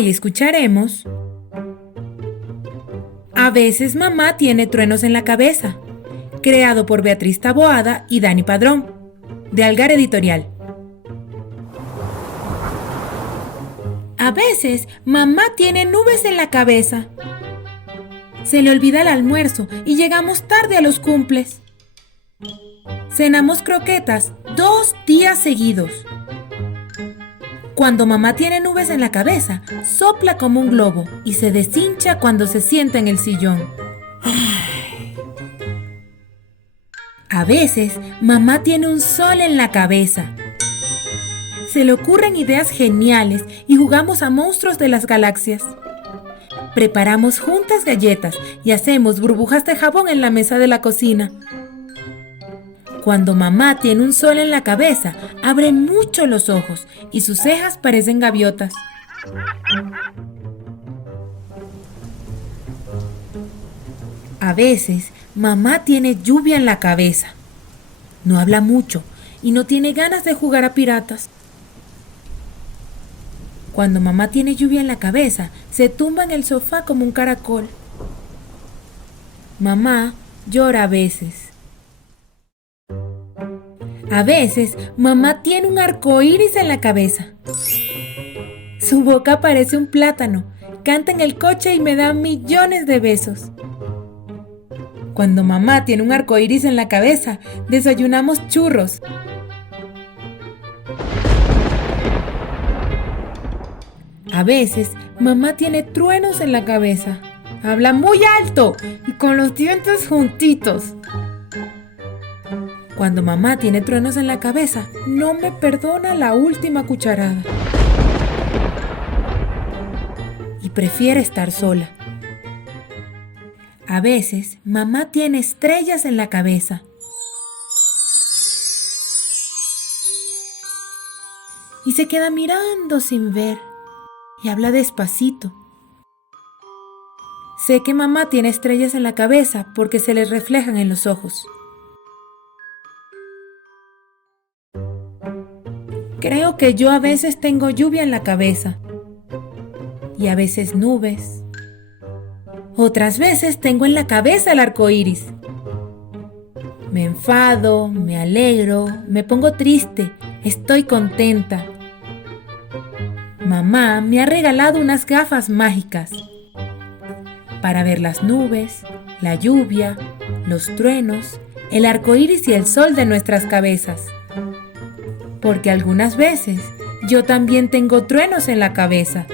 Hoy escucharemos A veces mamá tiene truenos en la cabeza, creado por Beatriz Taboada y Dani Padrón, de Algar Editorial. A veces mamá tiene nubes en la cabeza. Se le olvida el almuerzo y llegamos tarde a los cumples. Cenamos croquetas 2 días seguidos. Cuando mamá tiene nubes en la cabeza, sopla como un globo y se deshincha cuando se sienta en el sillón. A veces, mamá tiene un sol en la cabeza. Se le ocurren ideas geniales y jugamos a monstruos de las galaxias. Preparamos juntas galletas y hacemos burbujas de jabón en la mesa de la cocina. Cuando mamá tiene un sol en la cabeza, abre mucho los ojos y sus cejas parecen gaviotas. A veces, mamá tiene lluvia en la cabeza. No habla mucho y no tiene ganas de jugar a piratas. Cuando mamá tiene lluvia en la cabeza, se tumba en el sofá como un caracol. Mamá llora a veces. A veces, mamá tiene un arco iris en la cabeza. Su boca parece un plátano, canta en el coche y me da millones de besos. Cuando mamá tiene un arco iris en la cabeza, desayunamos churros. A veces, mamá tiene truenos en la cabeza. Habla muy alto y con los dientes juntitos. Cuando mamá tiene truenos en la cabeza, no me perdona la última cucharada. Y prefiere estar sola. A veces, mamá tiene estrellas en la cabeza. Y se queda mirando sin ver. Y habla despacito. Sé que mamá tiene estrellas en la cabeza porque se les reflejan en los ojos. Creo que yo a veces tengo lluvia en la cabeza y a veces nubes. Otras veces tengo en la cabeza el arco iris. Me enfado, me alegro, me pongo triste, estoy contenta. Mamá me ha regalado unas gafas mágicas para ver las nubes, la lluvia, los truenos, el arco iris y el sol de nuestras cabezas. Porque algunas veces yo también tengo truenos en la cabeza.